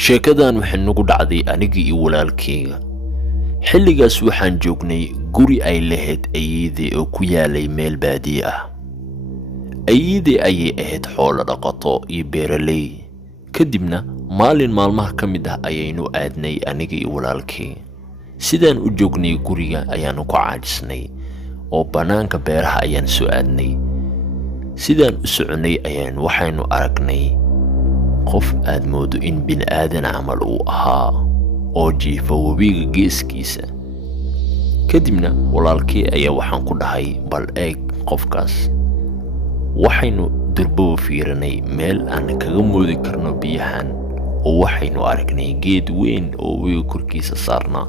sheekadan waxay nagu dhacday anigii iyo walaalkeyga. xilligaas waxaan joognay guri ay lahayd ayeeyday oo ku yaalay meel baadiye ah. ayeeyday ayay ahayd xoolo dhaqato iyo beeraley. kadibna maalin maalmaha ka mid ah ayaynu aadnay aniga iyo walaalkey. sidaan u joognay guriga ayaanu ku caajisnay oo banaanka beeraha ayaan soo aadnay. sidaan u soconay waxaynu aragnay qof aad moodo in bini'aadan camal uu ahaa oo jiifa webiga geeskiisa. kadibna walaalkey ayaa waxaan ku dhahay bal eeg qofkaas. waxaynu durbo fiirinay meel aan kaga moodi karno biyahan oo waxaynu aragnay geed weyn oo webiga korkiisa saarnaa.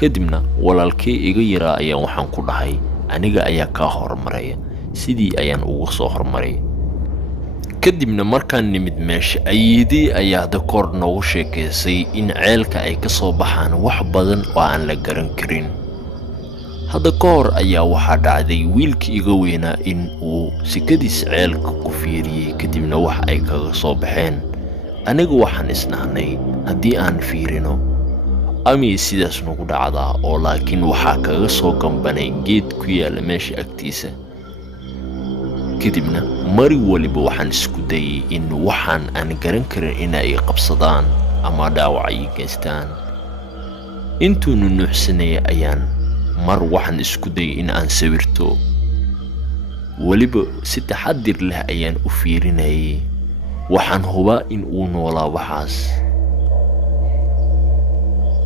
kadibna walaalkey iga yaraa ayaa waxaan ku dhahay aniga ayaa ka hormaray. sidii ayaan ugu soo hormaray. kadibna markaan nimid meesha ayeeyday ayaa kor noogu sheekaysay in ceelka ay ka soo baxaan wax badan oo aan la garan karin. hadda ka hor ayaa waxaa dhacday wiilkii iga weynaa in uu sikadiis ceelka ku fiiriyey kadibna wax ay kaga soo baxeen. aniga waxaan isnahnay haddii aan fiirino amay sidaas nagu dhacdaa oo laakiin waxaa kaga soo gambanay geed ku yaala meesha agtiisa. kadibna mari waliba waxaan isku dayay in waxaan aan garan karin inay qabsadaan ama dhaawac ay geystaan. intuu nuuxsanay ayaan mar waxaan isku dayay in aan sawirto. waliba si taxadir leh ayaan u fiirinayay. waxaan hubaa in uu noolaa waxaas.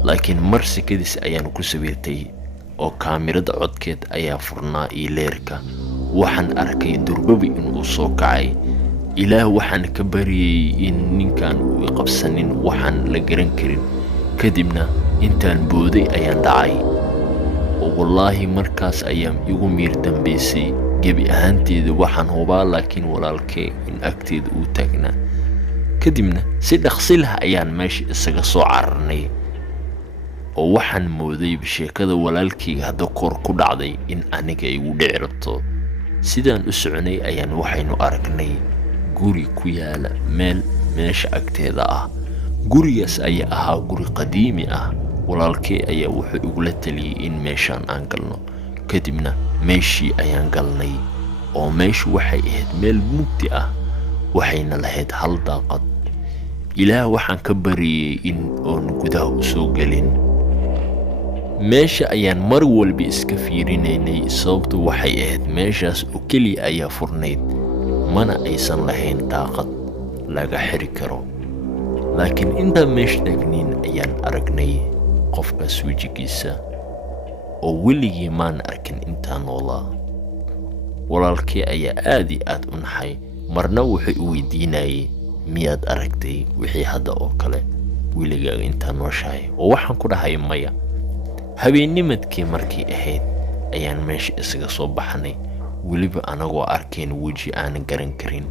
laakiin mar sikadiis ayaan ku sawirtay oo kaamirada codkeed ayaa furnaa iyo leerka. waxaan arkay durbabi inuu soo kacay. ilaah waxaan ka bariyay in ninkan uu qabsanin waxaan la garan karin. kadibna intaan booday ayaan dhacay. oo wallaahi markaas ayaan igu miir dambaysay. gebi ahaanteeda waxaan hubaa laakiin walaalkey in agteeda uu taagnaa. kadibna si dhaqsi leh ayaan meesha isaga soo cararnay. oo waxaan mooday sheekada walaalkeyga hadda kor ku dhacday in aniga igu dhici rabto. sidaan u soconay waxaynu aragnay guri ku yaala meesha agteeda ah. gurigaas ayaa ahaa guri qadiimi ah. walaalkey ayaa wuxuu igula taliyay in meeshaan aan galno. kadibna meeshii ayaan galnay oo meeshu waxay ahayd meel mugdi ah. waxayna lahayd hal daaqad. ilaah waxaan ka bariyay in oon gudaha u soo gelin. meesha ayaan mar walba iska fiirinaynay sababtu waxay ahayd meeshaas oo keliya ayaa furnayd mana aysan lahayn daaqad laga xiri karo. laakiin intaan meesha taagnayn ayaan aragnay qofkaas wejigiisa oo weligii maan arkin intaan noolaa. walaalkey ayaa aad iyo aad u naxay. marna wuxuu i weydiinayay miyaad aragtay wixii hadda oo kale weligaaga intaan nooshahay. oo waxaan ku dhahay maya. habeennimadkii markii ahayd ayaan meesha isaga soo baxnay weliba anagoo arkayn weji aanan garan karin.